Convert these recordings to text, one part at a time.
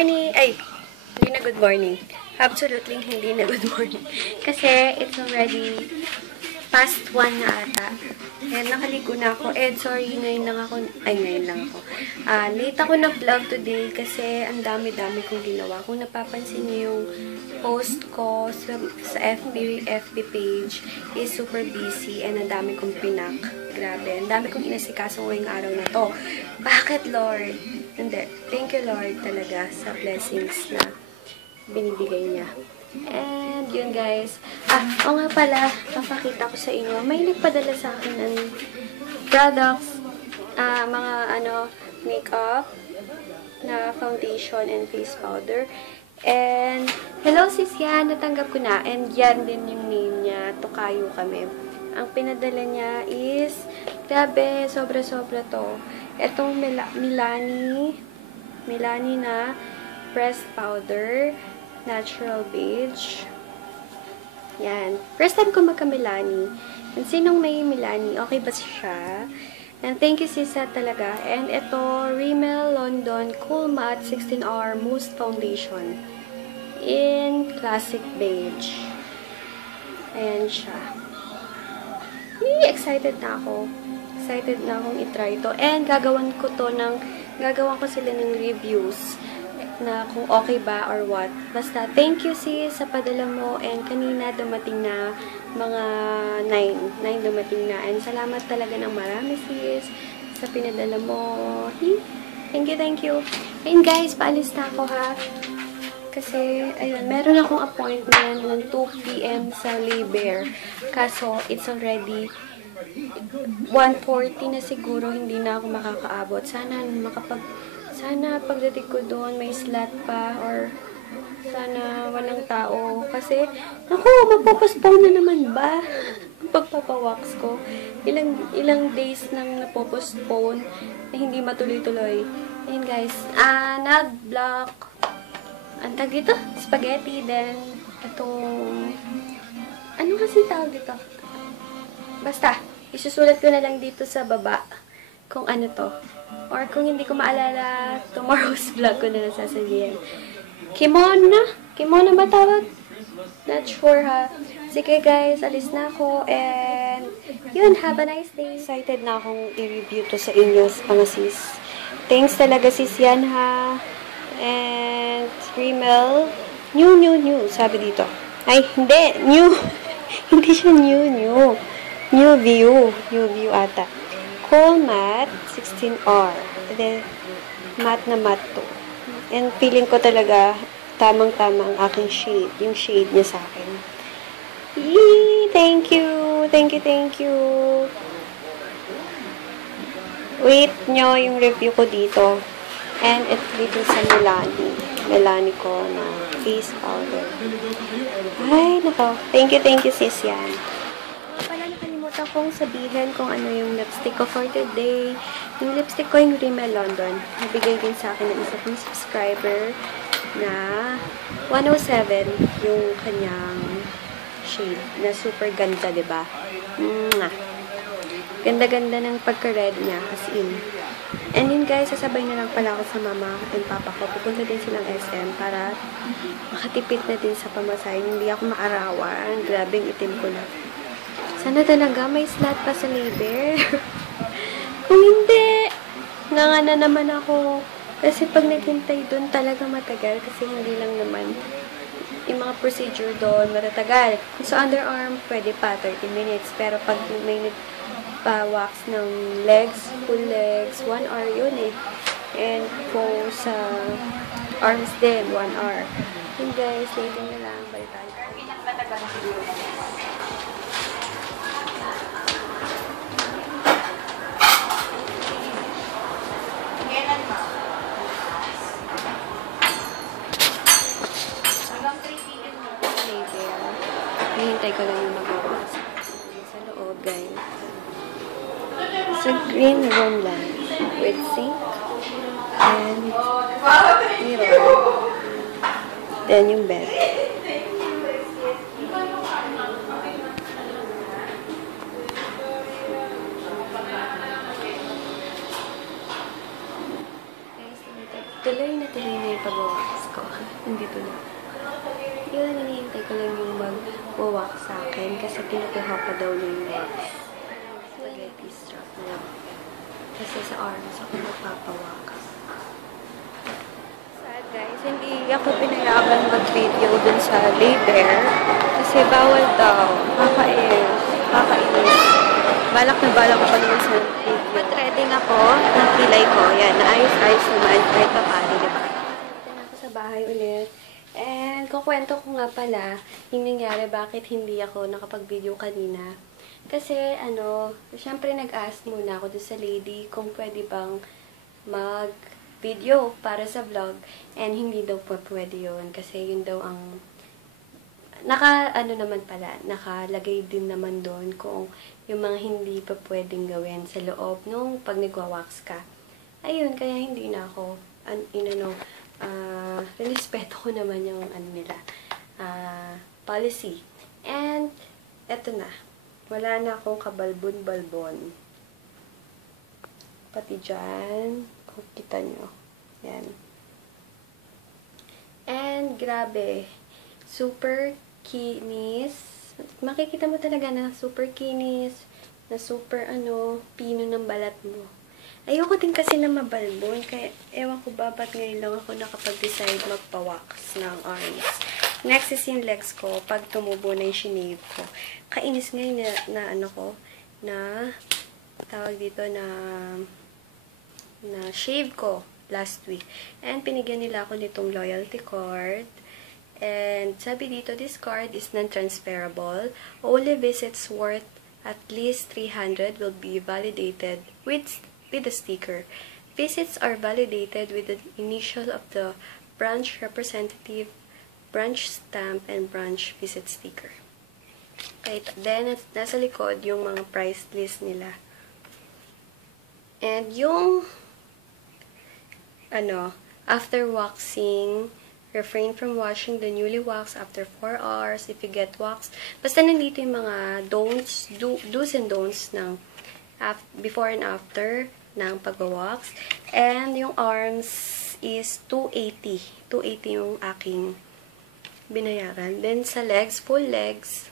morning! Ay, hindi na good morning. Absolutely hindi na good morning. Kasi it's already past 1 na ata. And nakaligo na ako. And sorry, ngayon lang ako. Late ako nag-vlog today kasi ang dami-dami kong ginawa. Kung napapansin niyo yung post ko sa FB page is super busy and ang dami kong pinak. Grabe. Ang dami kong inasikaso ngayong araw na to. Bakit, Lord? Hindi. Thank you, Lord, talaga sa blessings na binibigay niya. And, yun guys. O nga pala, papakita ko sa inyo. May nagpadala sa akin ng products, mga makeup, na foundation and face powder. And, hello sis yan, natanggap ko na. And, yan din yung name niya. Tokayo kami. Ang pinadala niya is, grabe, sobra-sobra to. Itong Milani na pressed powder. Natural beige. Yan. First time ko magka-Milani. And sinong may Milani, okay ba siya? And thank you, Sisa, talaga. And ito, Rimmel London Cool Matte 16-Hour Mousse Foundation. In classic beige. Ayan siya. Excited na ako. Excited na akong itry ito. And gagawan ko sila ng reviews na kung okay ba or what. Basta, thank you sis sa padala mo. And kanina dumating na mga 9 dumating na. And salamat talaga ng marami sis sa pinadala mo. Thank you. And guys, paalis na ako ha. Kasi, ayun, meron akong appointment ng 2 PM sa Liber. Kaso, it's already 1:40 na siguro, hindi na ako makakaabot. Sana pagdating ko doon may slot pa or sana walang tao. Kasi, naku, magpo-postpone na naman ba? Pagpapawax ko. Ilang days nang napopostpone na hindi matuloy-tuloy. Ayun guys, nag-block. Ang tag dito? Spaghetti. Then, itong ano kasi tawag dito? Basta, isusulat ko na lang dito sa baba kung ano to. Or kung hindi ko maalala, tomorrow's vlog ko na nasasabihin. Kimono ba tawag? Not sure ha. Sige guys, alis na ako. And, yun, have a nice day. Excited na akong i-review to sa inyo, mga sis. Thanks talaga sis yan ha. And, Rimmel, new, sabi dito. Ay, hindi, new. Hindi siya new. New view ata. Cool Matte 16R. Then, matte na matte to. And feeling ko talaga tamang-tama ang aking shade. Yung shade niya sa akin. Thank you. Wait nyo yung review ko dito. And it's dito sa Milani ko na face powder. Ay, nako. Thank you sis yan. Nakalimutan kong sabihin kung ano yung lipstick ko for today. Yung lipstick ko yung Rimmel London. Nabigay din sa akin ng isa kong subscriber na 107 yung kanyang shade na super ganda, diba? Ganda-ganda ng pagka-red niya, as in. And yun guys, sasabay na lang pala ako sa mama and papa ko. Pupunta din silang SM para makatipid na din sa pamasahe. Hindi ako maarawan. Grabing itim ko na. Sana talaga may slot pa sa Liber. Kung hindi, nga na naman ako. Kasi pag naghintay doon talaga matagal. Kasi hindi lang naman yung mga procedure doon matatagal. Kung sa underarm, pwede pa 30 minutes. Pero pag may nagpa-wax ng legs, full legs, 1 hour yun eh. And kung sa arms din, 1 hour. Yun guys, later na lang. Balitan. Hihintay ko lang yung magawa sa loob, guys. Sa green room lang. With sink and mirror. Then yung bed. Guys, tuloy na yung pagawa. dito na. Yun, hinihintay ko lang yung mag-wax sa akin kasi kinukuha pa daw niya yung wax. Spaghetti strap na lang. Kasi sa arms ako magpapawax. Sad guys, hindi ako pinayagan mag-video dun sa labor kasi bawal daw. Kakainis. Balak na balak ko pa naman sa video. Mag-threading ako ng kilay ko. Yan, naayos-ayos naman. Kahit pa paano, diba? Ito na ako sa bahay ulit. And kukwento ko nga pala yung nangyari bakit hindi ako nakapag-video kanina. Kasi, syempre nag-ask muna ako doon sa lady kung pwede bang mag-video para sa vlog. And hindi daw po pwede yun. Kasi yun daw ang nakalagay din naman doon kung yung mga hindi pa pwedeng gawin sa loob nung pag nagwa-wax ka. Ayun, kaya hindi na ako, respeto ko naman yung policy. And, eto na. Wala na akong kabalbon-balbon. Pati dyan, kung kita nyo. Yan. And, grabe. Super kinis. Makikita mo talaga na super kinis, na super pino ng balat mo. Ayoko din kasi na mabalbon, kaya ewan ko ba ba't ngayon lang ako nakapag-decide magpa-wax ng arms. Next is yung legs ko, pag tumubo na yung shinave ko. Kainis ngayon tawag dito na shave ko last week. And pinigyan nila ako nitong loyalty card. And sabi dito, this card is non-transferable. Only visits worth at least 300 will be validated with a sticker. Visits are validated with the initial of the branch representative, branch stamp, and branch visit sticker. Okay, then nasa likod yung mga price list nila. And yung after waxing, refrain from washing the newly waxed after 4 hours if you get waxed. Basta nandito yung mga do's and don'ts ng before and after ng pag-wax. And yung arms is 280. 280 yung aking binayaran. Then sa legs, full legs,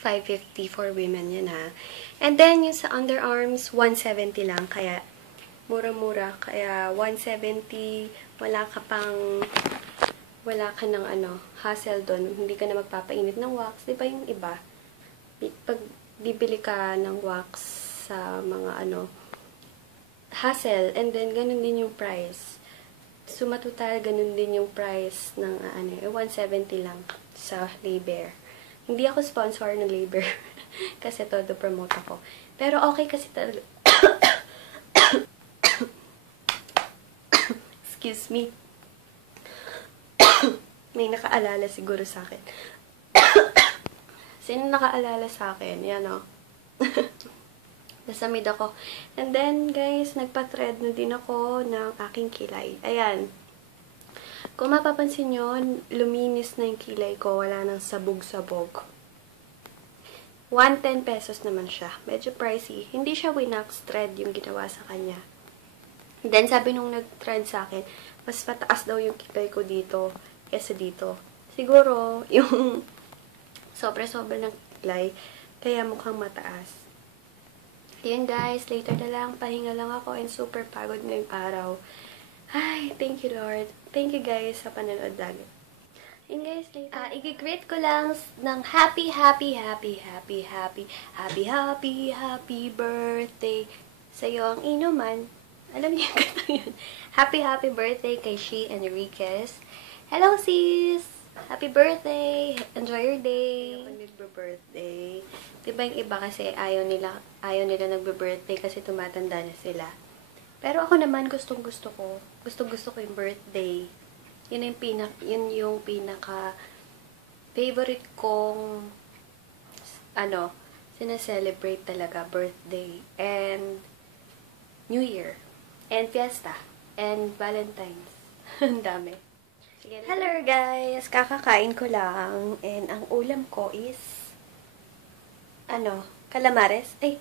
550 for women yan ha. And then yung sa underarms, 170 lang. Kaya mura-mura. Kaya 170, wala ka ng hassle doon. Hindi ka na magpapainit ng wax. Di ba yung iba? Pag bibili ka ng wax sa mga hassle, and then ganun din yung price. Sumatotal, ganun din yung price ng 170 lang sa labor. Hindi ako sponsor ng labor kasi todo promote ako. Pero okay kasi talaga. Excuse me. May nakaalala siguro sa akin. Sino nakaalala sa akin? Yan Nasa mid ako. And then, guys, nagpa-thread na din ako ng aking kilay. Ayan. Kung mapapansin nyo, luminis na yung kilay ko. Wala nang sabog-sabog. 110 pesos naman siya. Medyo pricey. Hindi siya winax thread yung ginawa sa kanya. Then, sabi nung nag-thread sa akin, mas mataas daw yung kilay ko dito kesa dito. Siguro, yung sobra-sobra ng kilay, kaya mukhang mataas. Yun guys, later na lang, pahinga lang ako and super pagod ngayong araw. Ay, thank you Lord. Thank you guys sa panonood lagi. Yun guys, later. I-greet ko lang ng happy birthday sa'yo ang inuman. Alam niyo yung kanta yun. Happy birthday kay She Enriquez. Hello sis! Happy birthday! Enjoy your day! Pag nagbe-birthday, diba yung iba kasi ayaw nila nagbe-birthday kasi tumatanda na sila. Pero ako naman gustong-gusto ko. Gustong-gusto ko yung birthday. Yun yung pinaka favorite kong sinaselebrate talaga, birthday and New Year and Fiesta and Valentine's. Ang dami. Hello guys! Kakakain ko lang. And ang ulam ko is calamares. Ay,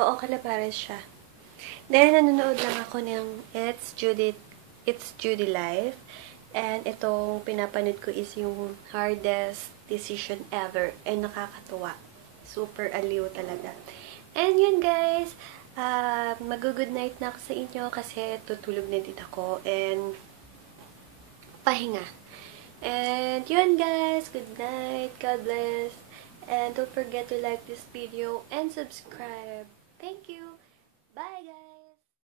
oo, calamares siya. Then, nanonood lang ako ng It's Judy Life. And itong pinapanood ko is yung Hardest Decision Ever. And nakakatuwa. Super aliw talaga. And yun guys, mag-good night na ako sa inyo kasi tutulog na din ako. And pahinga. And yun guys, good night, God bless. And don't forget to like this video and subscribe. Thank you!